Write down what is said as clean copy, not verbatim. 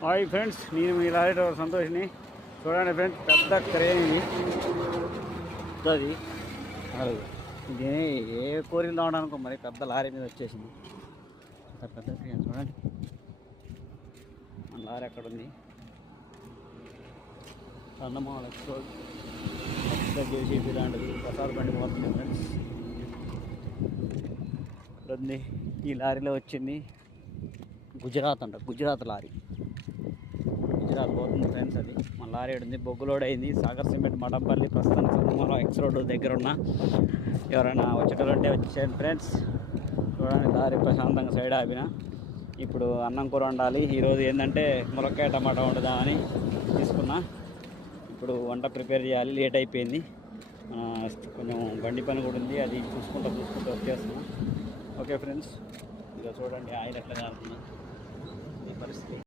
Hi friends, నేను మీ lorry driver సంతోష్ని. చూడండి friends, పెద్ద క్రేన్ ఇది. ఇది ఏ కోరికలు రావడానికో మరి పెద్ద లారీ మీద వచ్చేసింది. పెద్ద క్రేన్ చూడండి. మన లారీ ఎక్కడ ఉంది? అన్నమాల ఎక్స్ప్లోడ్ జేసీబీ లాంటిది ప్రసాద్ బండి పోతుంది ఫ్రెండ్స్. ఉంది ఈ లారీలో వచ్చింది గుజరాత్ అంట, గుజరాత్ లారీ. గుజరాత్ పోతుంది ఫ్రెండ్స్. అది మన లారీ ఉంది, బొగ్గులోడ్ అయింది. సాగర్ సిమెంట్ మఠంపల్లి ప్రస్తుతానికి మనం ఎక్స్ రోడ్ దగ్గర ఉన్న ఎవరైనా వచ్చేటోళ్ళంటే వచ్చేయండి ఫ్రెండ్స్. చూడండి, లారీ ప్రశాంతంగా సైడ్ ఆపిన. ఇప్పుడు అన్నం కూర వండాలి. ఈరోజు ఏంటంటే ములక్కాయ టమాటా వండుదామని తీసుకున్నా. ఇప్పుడు వంట ప్రిపేర్ చేయాలి, లేట్ అయిపోయింది. కొంచెం బండి పని కూడా ఉంది, అది చూసుకుంటూ వచ్చేస్తున్నాం. ఓకే ఫ్రెండ్స్, ఇక చూడండి ఆయిల్ ఎట్లా కారుతుంది పరిస్థితి.